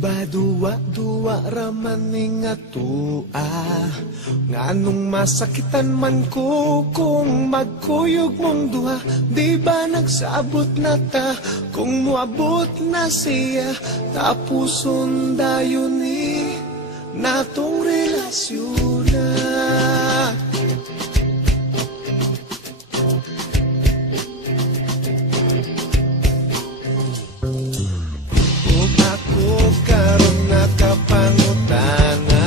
ba duwa-duwa raman ning atua, nganong masakitan man ko kung magkuyog mong duha. Di ba nagsabot na ta kung muabot na siya, tapuson dayon ni natong relasyon na. Karon nakapangutana,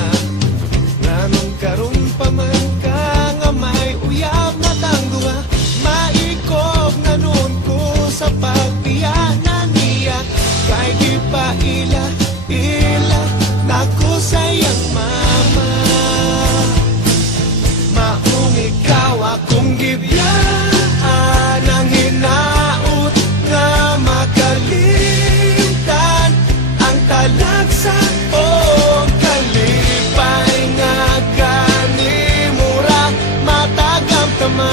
nganong karon pa man ka nga may uyab na tang duha. Maikog na noon ko sa pagpiyanan niya, kay di pa ila nako sayang mama. Maong ikaw akong gibiyaan ang hinaut nga makalimtan talagsa o kalipay nga ganimura matagam taman.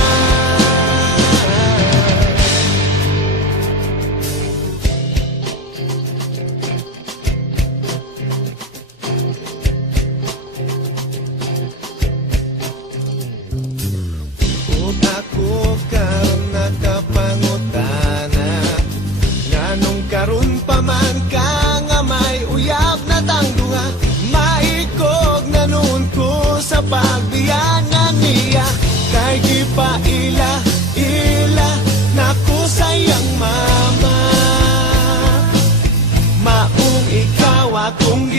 O ako karon nakapangutana, nganong karon pa man ka may uyab na tang duha. Maikog na noon ko sa pagbiyanan niya, kay di pa ila naku sayang mama. Maong ikaw akong